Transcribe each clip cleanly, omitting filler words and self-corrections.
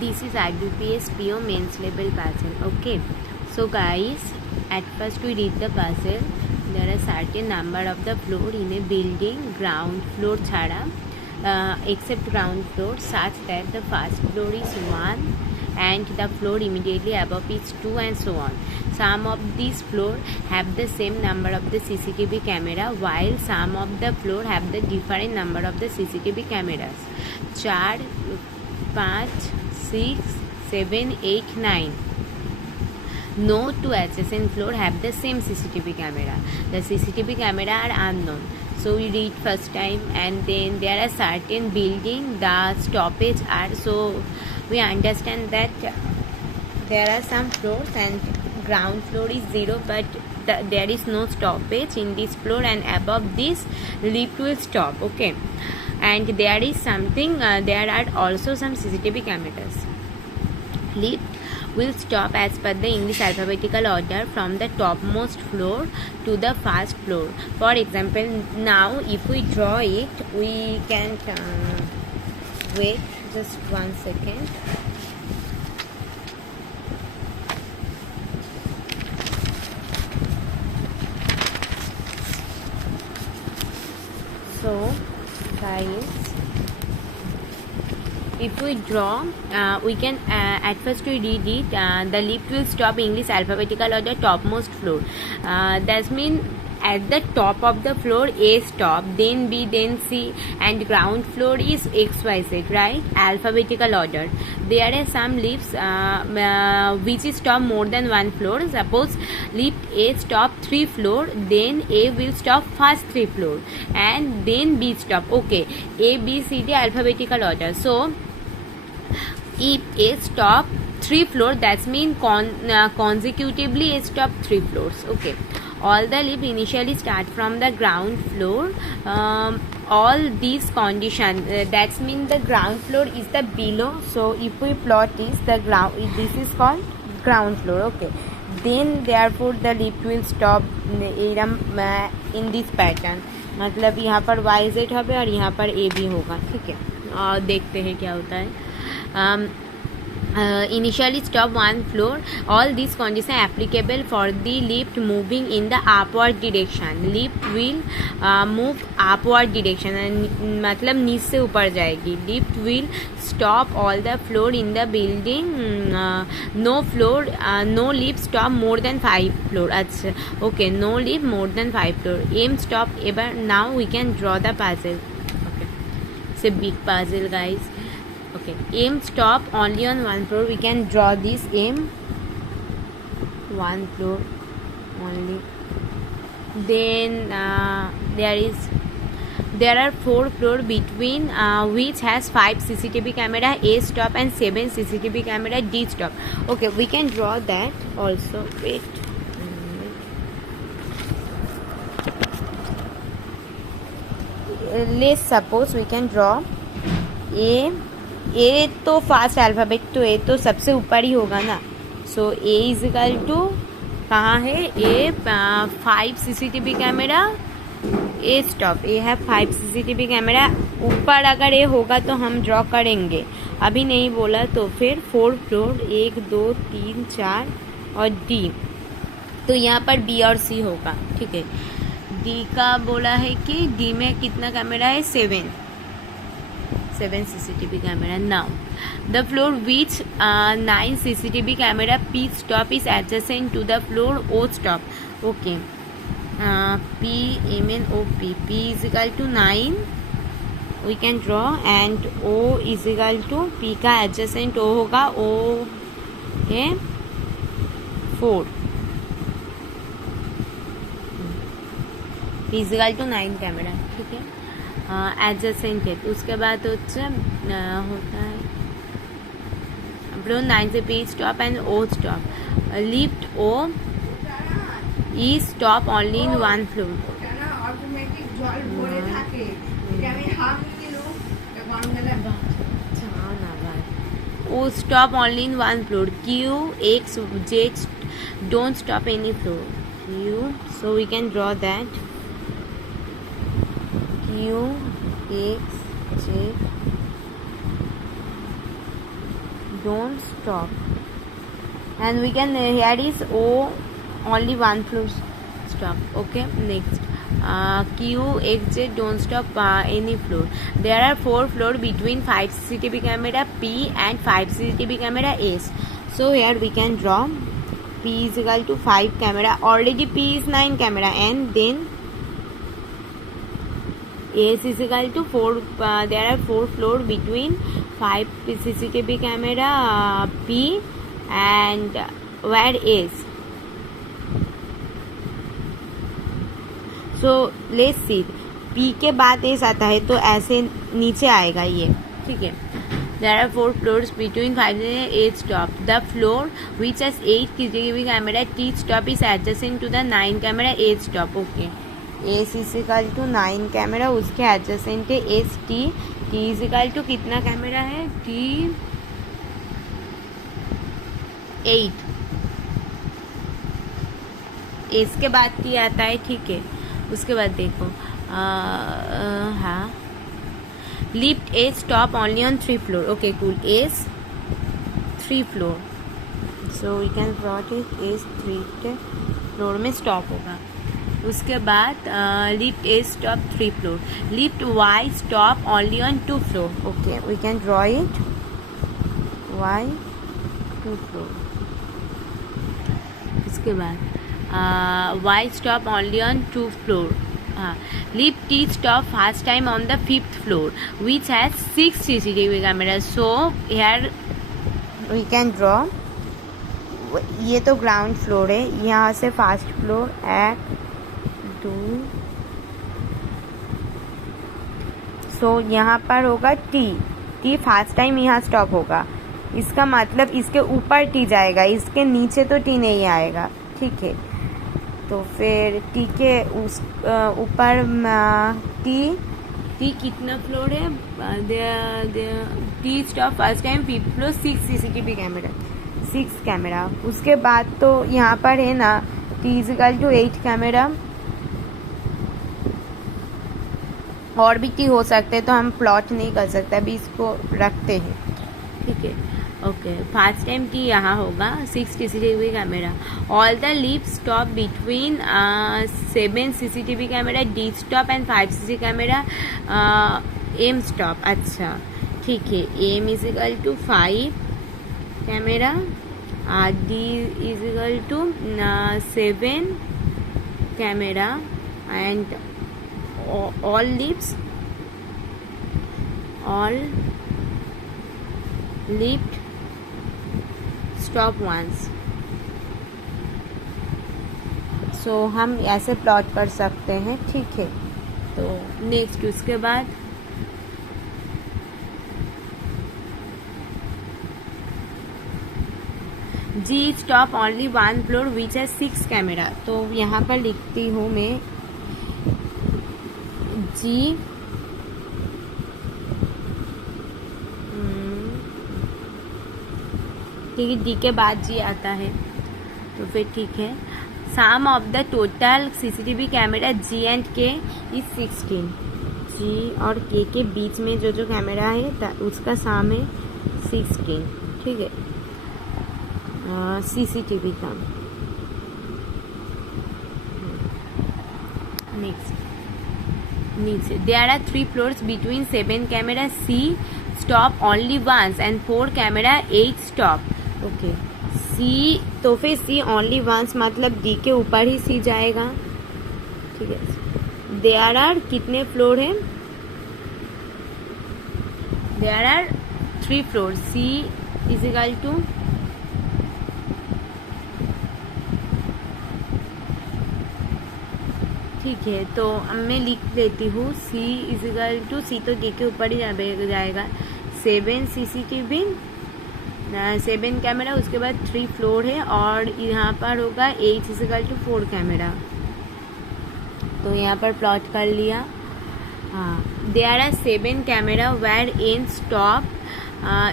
This is IBPS PO mains level puzzle. Okay, so guys, at first we read the puzzle. There are certain number of the floor in a building, ground floor chhada, except ground floor, such that the first floor is 1 and the floor immediately above is 2 and so on. Some of these floor have the same number of the CCTV camera, while some of the floor have the different number of the CCTV cameras. 4, 5, 6, 7, 8, 9. No two adjacent floor have the same CCTV camera. The CCTV camera are unknown. So we read first time, and then there are certain building the stoppage are, so we understand that there are some floors and ground floor is 0, but there is no stoppage in this floor, and above this lift will stop. Okay, and there is something there are also some CCTV cameras. Lift will stop as per the English alphabetical order from the topmost floor to the first floor. For example, now if we draw it, we can wait just 1 second. So guys, if we draw, we can at first we read it. The lift will stop English alphabetical order topmost floor. That means at the top of the floor A stop, then B, then C, and ground floor is X, Y, Z, right? Alphabetical order. There are some lifts which stop more than one floor. Suppose lift A stop 3 floor, then A will stop first 3 floor, and then B stop. Okay, A, B, C, D alphabetical order. So if A stop 3 floor, that means consecutively A stop 3 floors. Okay, all the lift initially start from the ground floor. All these condition, that means the ground floor is the below. So if we plot this, the ground, this is called ground floor. Okay, then therefore the lift will stop in this pattern. मतलब यहाँ पर YZ होगा और यहाँ पर AB होगा. ठीक है, और देखते हैं क्या होता है. Initially stop one floor. All these conditions are applicable for the lift moving in the upward direction. Lift will move upward direction, मतलब नीचे से ऊपर जाएगी. Lift will stop all the floor in the building. No lift stop more than 5 floor. अच्छा, okay, no lift more than 5 floor. M stop ever. Now we can draw the puzzle. Okay, it's a big puzzle, guys. Okay, M stop only on one floor. We can draw this M, one floor only. Then there are 4 floor between which has 5 CCTV camera A stop and 7 CCTV camera D stop. Okay, we can draw that also. Wait. Let's suppose we can draw ए तो fast alphabet, तो ए तो सबसे ऊपर ही होगा ना. सो ए is equal to कहाँ है? ए 5 CCTV camera ए stop. ए है 5 CCTV कैमरा. ऊपर अगर ए होगा तो हम ड्रॉ करेंगे, अभी नहीं बोला तो फिर 4 फ्लोर 1 2 3 4 और डी. तो यहाँ पर बी और सी होगा. ठीक है, डी का बोला है कि डी में कितना कैमरा है? 7 CCTV camera. Now the floor which 9 CCTV camera P stop is adjacent to the floor O stop. Okay, P M N O P. P is equal to 9 we can draw, and O is equal to P का adjacent O होगा, O है 4. P is equal to 9 camera. ठीक है, adjacent है. उसके बाद होता है फ्लोर 9 से P stop and O stop. Lift O E stop only in one floor. O stop only in one floor. Q X Z don't stop any floor. Q, so we can draw that. Q, X, J don't stop, and we can here is O, only one floor stop. Okay, next Q, X, Z don't stop any floor. There are 4 floors between 5 CCTV camera P and 5 CCTV camera S. So here we can draw P is equal to 5 camera. Already P is 9 camera, and then S is equal to 4. There are 4 floors between 5 CCTV camera P and where S. So let's see, P के बाद S आता है तो ऐसे नीचे आएगा ये, ठीक है. There are 4 floors between 5 and 8 stop. The floor which has 8 CCTV camera T stop is adjacent to the 9 camera 8 stop. Okay. S is equal to 9 camera, उसके adjacent है S T. T is equal to कितना camera है? T 8. S के बाद T आता है, ठीक है. उसके बाद देखो हाँ, lift S stop only on 3 floor. Okay cool. S 3 floor, so we can plot it. S 3 floor में स्टॉप होगा. उसके बाद lift S stop 3 floor. Lift Y stop only on 2 floor. Okay we can draw it. Y 2 floor. उसके बाद Y stop only on 2 floor. Lift T stop first time on the 5th floor, which has 6 CCTV cameras. So here we can draw. ये तो ground floor है, यहाँ से first floor 1 2. सो यहाँ पर होगा T फर्स्ट टाइम यहाँ स्टॉप होगा. इसका मतलब इसके ऊपर T जाएगा, इसके नीचे तो T नहीं आएगा, ठीक है. तो फिर T के उस ऊपर T कितना फ्लोर है? T stop first time 5th floor, 6 CCTV camera, 6 camera. उसके बाद तो यहाँ पर है ना T is equal to 8 camera. और भी T हो सकते हैं तो हम प्लॉट नहीं कर सकते, अभी इसको रखते हैं, ठीक है. ओके, फर्स्ट टाइम T यहाँ होगा, 6 CCTV camera. All the lift stop between 7 CCTV camera D stop and 5 CCTV camera M stop. अच्छा ठीक है. M is equal to 5 camera, D is equal to 7 camera, and all lift stop once. सो हम ऐसे plot कर सकते हैं, ठीक है. तो नेक्स्ट उसके बाद G स्टॉप ओनली 1 फ्लोर विच है 6 कैमरा. तो यहाँ पर लिखती हूँ मैं G ठीक है. D के बाद G आता है तो फिर ठीक है. Sum of the total CCTV camera G and K is 16. G और K के बीच में जो जो कैमरा है उसका सम है 16, ठीक है. CCTV का. नेक्स्ट नीचे there are 3 floors between 7 camera C stop only once and 4 camera 8 stop. Okay C, तो फिर C ओनली वंस मतलब D के ऊपर ही C जाएगा, ठीक है. देयर आर कितने फ्लोर है? There are 3 floor. C is equal to ठीक है. तो मैं लिख देती हूँ C is equal to, C तो D के ऊपर ही जाएगा. 7 CCTV 7 कैमरा, उसके बाद 3 फ्लोर है और यहाँ पर होगा 8 इज इक्वल टू 4 कैमरा. तो यहाँ पर प्लॉट कर लिया. हाँ, there are 7 camera where N stop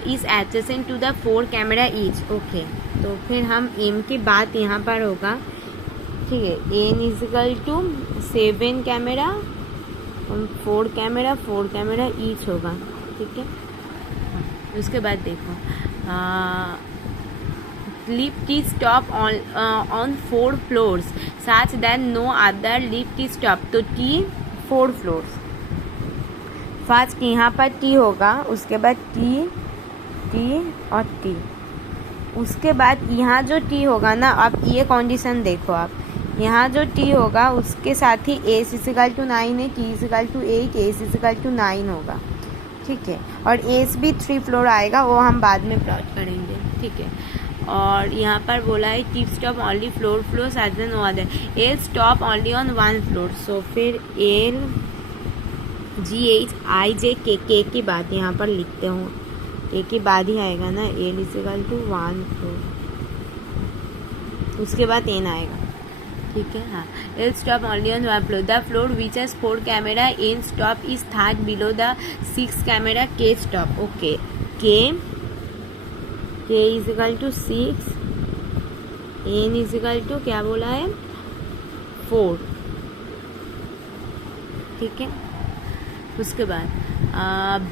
is adjacent to the 4 camera each. Okay, तो फिर हम M की बात यहाँ पर होगा, ठीक है. N is equal to 7 camera 4 camera each होगा, ठीक है. उसके बाद देखो lift is stop on 4 floors such that no other lift is stop. तो T 4 floors. फर्स्ट यहाँ पर T होगा, उसके बाद T और T, उसके बाद यहाँ जो T होगा ना, अब ये कंडीशन देखो आप, यहाँ जो T होगा उसके साथ ही S इक्वल टू 9 है, T equal to 8, S equal to 9 होगा, ठीक है। और एस भी 3 फ्लोर आएगा, वो हम बाद में प्लॉट करेंगे, ठीक है। और यहाँ पर बोला है keep stop only floor as an no other, L stop only on 1 floor. So फिर एल जी एच आई जे के की बात यहाँ पर लिखते हो, के के बाद ही आएगा ना, एल इक्वल टू 1 फ्लोर, उसके बाद एन आएगा, ठीक है। हाँ, L stop only on 1 floor, the floor which has 4 camera, N stop is third below the 6 camera, K stop. Okay, K is equal to 6, N is equal to क्या बोला है 4, ठीक है। उसके बाद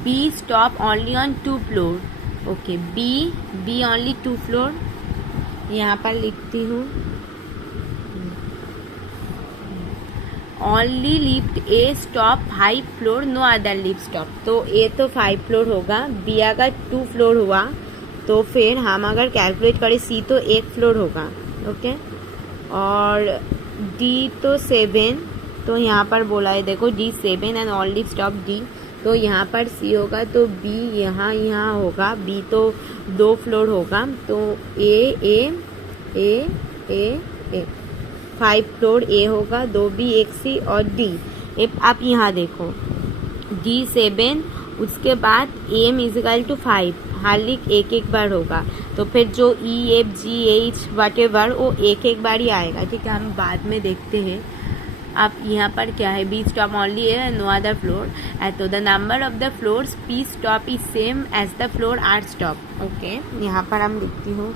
B stop only on 2 floor. Okay, B only 2 floor, यहाँ पर लिखती हूँ only lift A stop 5 floor, no other lift stop. तो ए तो 5 फ्लोर होगा, बी अगर 2 फ्लोर हुआ तो फिर हम अगर कैलकुलेट करें सी तो 1 फ्लोर होगा, ओके। और डी तो 7, तो यहाँ पर बोला है देखो D 7 and all lift stop D, तो यहाँ पर सी होगा, तो बी यहाँ होगा, बी तो 2 फ्लोर होगा, तो ए 5 फ्लोर ए होगा, 2 बी 1 सी और डी। आप यहाँ देखो डी 7, उसके बाद एम इजिकल टू 5, हार्डली एक बार होगा, तो फिर जो E F G H what ever वो एक बार ही आएगा, ठीक है। हम बाद में देखते हैं। अब यहाँ पर क्या है, बी स्टॉप ओनली है, नो अदर फ्लोर, तो the number of the floors P stop is same as the floor are stop. Okay, यहाँ पर हम लिखती हूँ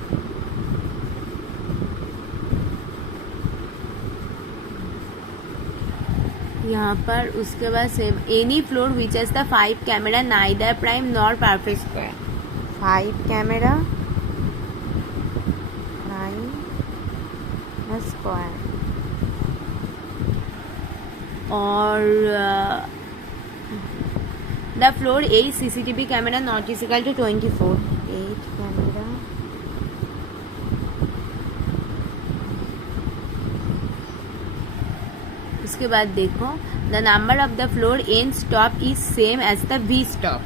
यहाँ पर, उसके बाद same any floor which as the 5 camera neither prime nor perfect square, 5 camera prime square. और the floor 8 CCTV camera not equal to 24, 8 camera उसके बाद देखो the number of the floor N stop is same as the V stop.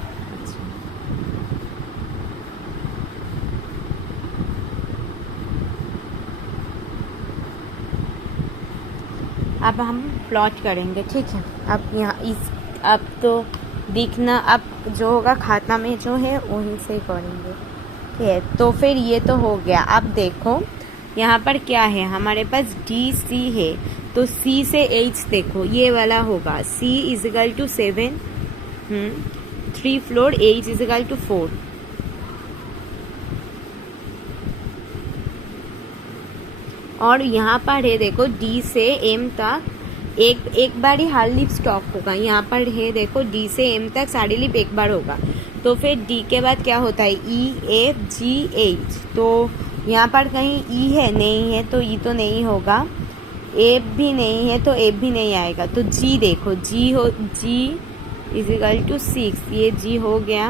अब हम plot करेंगे, ठीक है। अब यहाँ अब तो दिखना, अब जो होगा खातना में जो है वहीं से करेंगे, ठीक है। तो फिर ये तो हो गया। अब देखो यहाँ पर क्या है, हमारे पास डी सी है, तो सी से एच देखो ये वाला होगा, C is equal to 7, 3 floor, H is equal to 4। और यहाँ पर है देखो डी से एम तक एक बार ही हर लिप स्टॉप होगा, यहाँ पर है देखो डी से एम तक सारी लिप एक बार होगा, तो फिर डी के बाद क्या होता है ई एफ जी एच, तो यहाँ पर कहीं ई है नहीं है, तो ई तो नहीं होगा, एफ भी नहीं है तो एफ भी नहीं आएगा, तो जी देखो जी इज इक्वल टू 6, ये जी हो गया।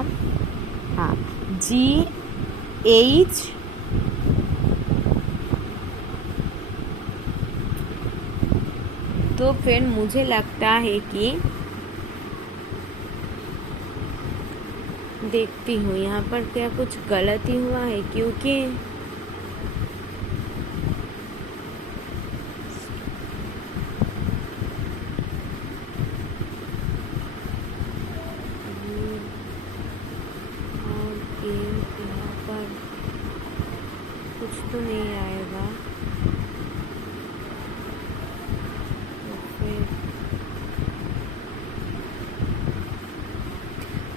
हाँ, जी एच तो फिर मुझे लगता है कि देखती हूँ यहाँ पर क्या कुछ गलती हुआ है, क्योंकि यहाँ पर कुछ तो नहीं आएगा।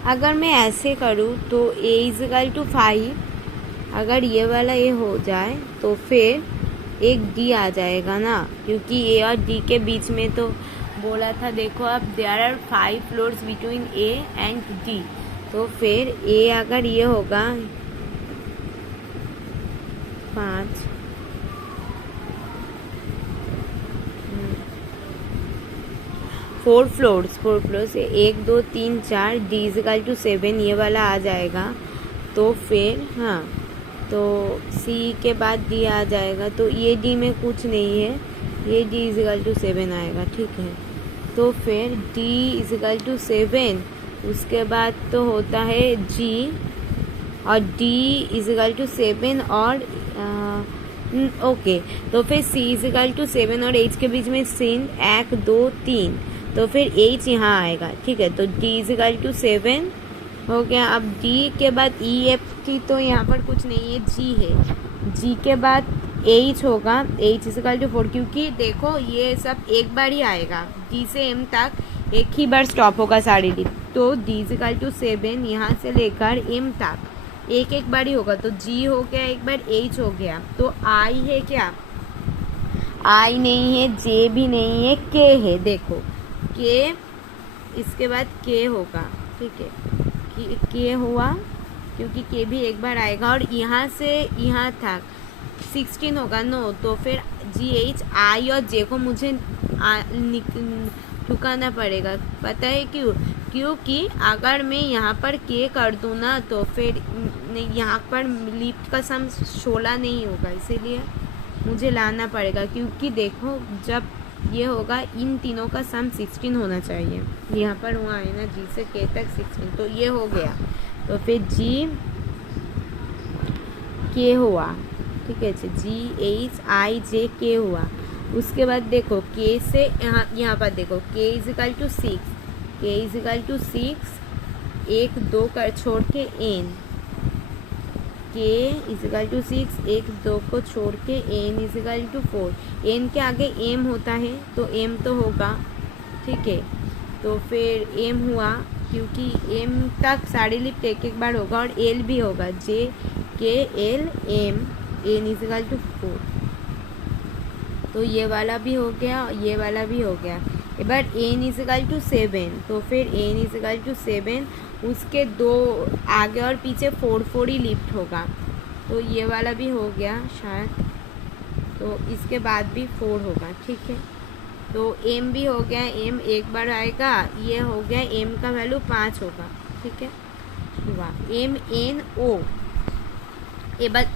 अगर मैं ऐसे करूँ तो a इज इक्वल टू 5, अगर ये वाला ये हो जाए तो फिर एक d आ जाएगा ना, क्योंकि a और d के बीच में तो बोला था। देखो अब there are 5 floors between a and d, तो फिर a अगर ये होगा 5 4 फ्लोर्स 1 2 3 4 D इजिकल टू 7 ये वाला आ जाएगा। तो फिर हाँ, तो C के बाद D आ जाएगा, तो ये D में कुछ नहीं है, ये D इजिकल टू 7 आएगा। ठीक है, तो फिर D इजिकल टू 7, उसके बाद तो होता है G और D इजिकल टू 7 और ओके, तो फिर C इजिकल टू 7 और H के बीच में सिन 1 2 3, तो फिर H यहाँ आएगा। ठीक है, तो D इजिकल टू 7 हो गया। अब D के बाद E F की तो यहाँ पर कुछ नहीं है, G है, G के बाद H होगा, H इजिकल टू 4, क्योंकि देखो ये सब एक बार ही आएगा, D से M तक एक ही बार स्टॉप होगा सारी D, तो D इजिकल टू 7 यहाँ से लेकर M तक एक एक बार ही होगा, तो G हो गया एक बार, H हो गया, तो I है क्या, I नहीं है, J भी नहीं है, K है। देखो K, इसके बाद K होगा। ठीक है, K हुआ क्योंकि K भी एक बार आएगा, और यहाँ से यहाँ तक 16 होगा 9, तो फिर G H I और J को मुझे ठुकाना पड़ेगा। पता है क्यों? क्योंकि अगर मैं यहाँ पर K कर दूँ ना, तो फिर यहाँ पर लिफ्ट का सम 16 नहीं होगा, इसीलिए मुझे लाना पड़ेगा। क्योंकि देखो जब ये होगा इन तीनों का सम 16 होना चाहिए, यहाँ पर हुआ है ना G से K तक 16, तो ये हो गया, तो फिर G K हुआ। ठीक है, G H I J K हुआ। उसके बाद देखो K से यहाँ पर देखो K is equal to 6, K is equal to 6, 1 2 कर छोड़ के N, K इजिकल टू 6, 1 2 को छोड़ के N इजिकल टू 4, N के आगे M होता है, तो M तो होगा। ठीक है, तो फिर M हुआ, क्योंकि M तक सारी लिफ्ट एक एक बार होगा, और L भी होगा, J K L M, N is equal to 4, तो ये वाला भी हो गया, ये वाला भी हो गया। एक बार N इजिकल टू 7, तो फिर N इजिकल टू 7, उसके दो आगे और पीछे 4 4 ही लिफ्ट होगा, तो ये वाला भी हो गया शायद, तो इसके बाद भी 4 होगा। ठीक है, तो M भी हो गया, M एक बार आएगा, ये हो गया, M का वैल्यू 5 होगा। ठीक है, M N O, ये बात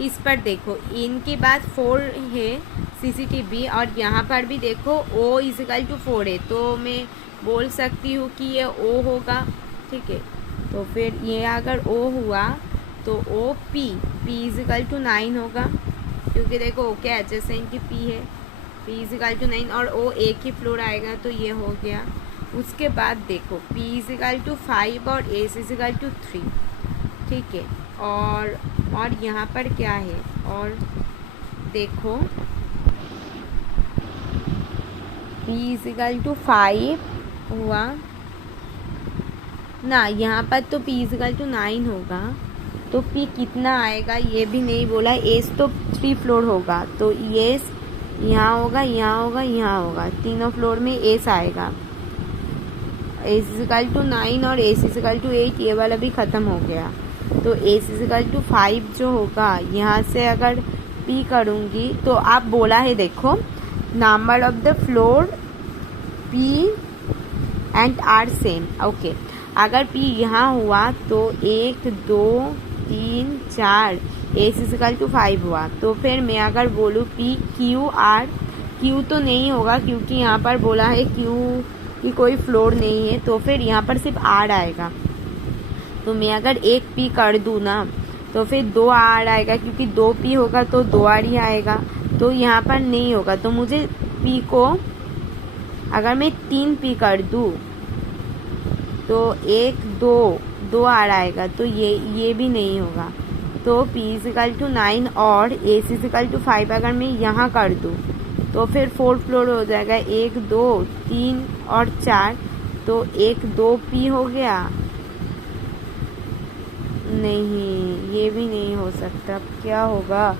इस पर देखो, इनके बाद 4 है CCTV, और यहाँ पर भी देखो O इजिकल टू 4 है, तो मैं बोल सकती हूँ कि ये O होगा। ठीक है, तो फिर ये अगर O हुआ तो O P इजिकल टू 9 होगा, क्योंकि देखो O के एडजेसेंट की P है, P इजिकल टू 9, और O एक ही फ्लोर आएगा, तो ये हो गया। उसके बाद देखो P इजिकल टू 5 और S इजिकल टू 3। ठीक है, और यहाँ पर क्या है, और देखो P इजिकल टू 5 हुआ ना, यहाँ पर तो P इजिकल टू 9 होगा, तो P कितना आएगा ये भी नहीं बोला। S तो 3 फ्लोर होगा, तो S यहाँ होगा, यहाँ होगा, यहाँ होगा, तीनों फ्लोर में S आएगा। S इजिकल टू 9 और S इजिकल टू 8, ये वाला भी ख़त्म हो गया, तो S इजिकल टू 5 जो होगा, यहाँ से अगर P करूँगी तो आप बोला है देखो, number of the floor P and R same. Okay, अगर P यहाँ हुआ तो 1 2 3 4, S इजिकल टू 5 हुआ, तो फिर मैं अगर बोलूँ P Q R, Q तो नहीं होगा क्योंकि यहाँ पर बोला है Q की कोई फ्लोर नहीं है, तो फिर यहाँ पर सिर्फ R आएगा। तो मैं अगर एक P कर दूँ ना, तो फिर 2 R आएगा, क्योंकि 2 P होगा तो 2 R ही आएगा, तो यहाँ पर नहीं होगा। तो मुझे P को अगर मैं 3 P कर दूँ तो 1 2 R आएगा, तो ये भी नहीं होगा। तो P इजिकल टू 9 और S इजिकल टू 5 अगर मैं यहाँ कर दूँ तो फिर 4 फ्लोर हो जाएगा, 1 2 3 और 4, तो 1 2 P हो गया। नहीं, ये भी नहीं हो सकता, अब क्या होगा।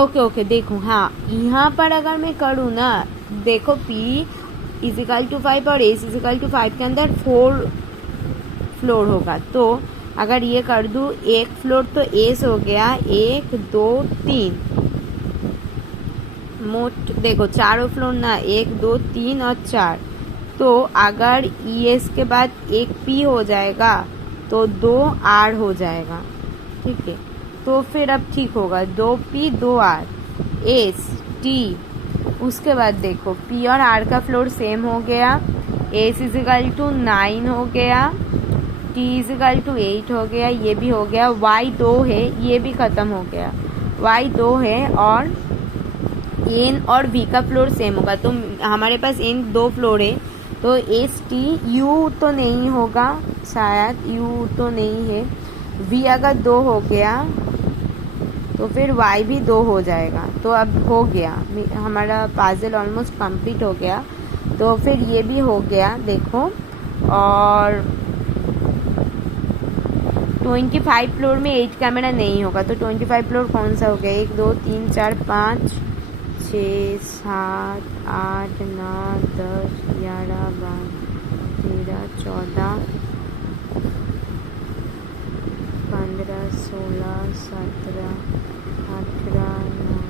ओके देखो, हाँ यहाँ पर अगर मैं करूँ ना, देखो P इजिकल टू 5 और S इजिकल टू 5 के अंदर 4 फ्लोर होगा, तो अगर ये कर दूँ एक फ्लोर तो एस हो गया 1 2 3, मोट देखो चारों फ्लोर ना 1 2 3 और 4। तो अगर ई एस के बाद एक पी हो जाएगा तो 2 आर हो जाएगा, ठीक है। तो फिर अब ठीक होगा 2 पी 2 आर एस टी। उसके बाद देखो पी और आर का फ्लोर सेम हो गया, एस इजिकल टू 9 हो गया, टी इजिकल टू 8 हो गया, ये भी हो गया। वाई 2 है, ये भी ख़त्म हो गया, वाई 2 है। और एन और वी का फ्लोर सेम होगा, तो हमारे पास एन 2 फ्लोर है, तो एस टी यू तो नहीं होगा शायद, यू तो नहीं है। वी अगर 2 हो गया तो फिर y भी 2 हो जाएगा। तो अब हो गया हमारा पजल ऑलमोस्ट कंप्लीट हो गया। तो फिर ये भी हो गया देखो। और 25 फ्लोर में 8 कैमरा नहीं होगा, तो 25 फ्लोर कौन सा हो गया? 1 2 3 4 5 6 7 8 9 10 11 12 13 14 15 16 17 18 9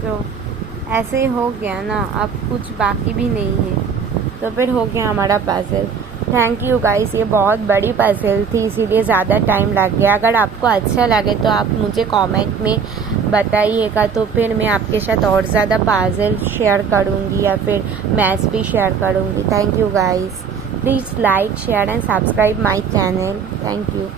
तो ऐसे ही हो गया ना, अब कुछ बाकी भी नहीं है। तो फिर हो गया हमारा पजल। थैंक यू गाइस, ये बहुत बड़ी पजल थी इसीलिए ज़्यादा टाइम लग गया। अगर आपको अच्छा लगे तो आप मुझे कमेंट में बताइएगा, तो फिर मैं आपके साथ और ज़्यादा पजल शेयर करूँगी या फिर मैथ्स भी शेयर करूँगी। Thank you guys, please like share and subscribe my channel. Thank you.